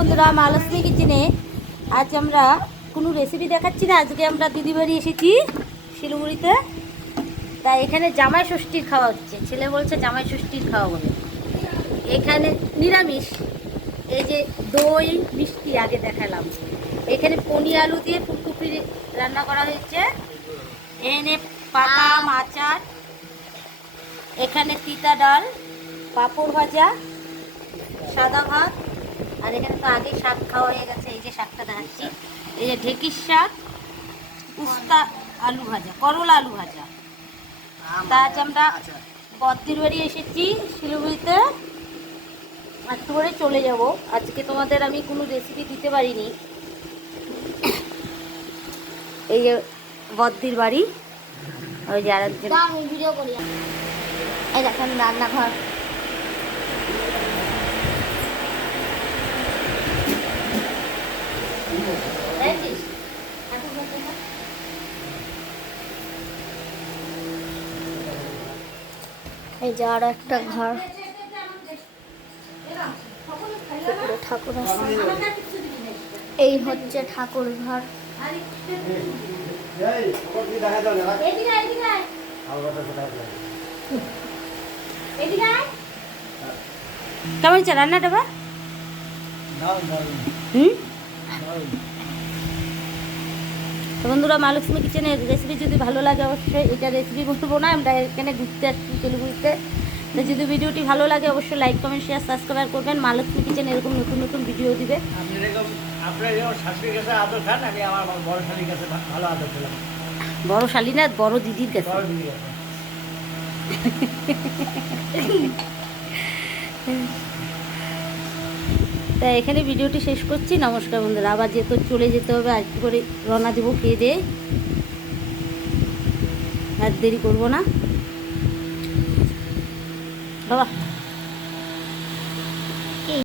বন্ধুরা, মালস্মি কিচেনে আজ আমরা কোনো রেসিপি দেখাচ্ছি না। আজকে আমরা দিদি বাড়ি এসেছি শিলিগুড়িতে। তাই এখানে জামাই ষষ্ঠীর খাওয়া হচ্ছে। ছেলে বলছে জামাই ষষ্ঠীর খাওয়া বলে। এখানে নিরামিষ, এই যে দই মিষ্টি আগে দেখালাম। এখানে পনির আলু দিয়ে ফুলকপি রান্না করা হয়েছে। এখানে পাতা আচার, এখানে তিতা ডাল, পাঁপড় ভাজা, সাদা ভাত, আর এখানে তো আগে শাক খাওয়া হয়ে গেছে। এই যে শাকটা দেখাচ্ছি, এই যে ঢেঁকির শাক, উস্তা আলু ভাজা, করলা আলু ভাজা। তা আজ আমরা বদ্দির বাড়ি এসেছি শিলিগুড়িতে, একটু করে চলে যাব। আজকে তোমাদের আমি কোনো রেসিপি দিতে পারিনি। এই যে বদ্দির বাড়ি, ওই যে আরেকজন ভিডিও করি। এই দেখেন রান্নাঘর। এই যে আর একটা ঘর, ঠাকুর আছে। এই হচ্ছে ঠাকুর ঘর। কেমন হচ্ছে রান্নাটা? বা তো বন্ধুরা, মহালক্ষ্মী কিচেনের রেসিপি যদি ভালো লাগে অবশ্যই, এটা রেসিপি বলবো না, আমরা এখানে ঘুরতে আসছি শিলিগুড়িতে। তো যদি ভিডিওটি ভালো লাগে অবশ্যই লাইক কমেন্ট শেয়ার সাবস্ক্রাইব করবেন। মহালক্ষ্মী কিচেন এরকম নতুন নতুন ভিডিও দিবে। বড় শালি না, বড় দিদির কাছে। তা এখানে ভিডিওটি শেষ করছি। নমস্কার বন্ধুরা, আবার যেহেতু চলে যেতে হবে, আর একটু করে রওনা দেবো খেয়ে দিয়ে। আর দেরি করবো না বাবা।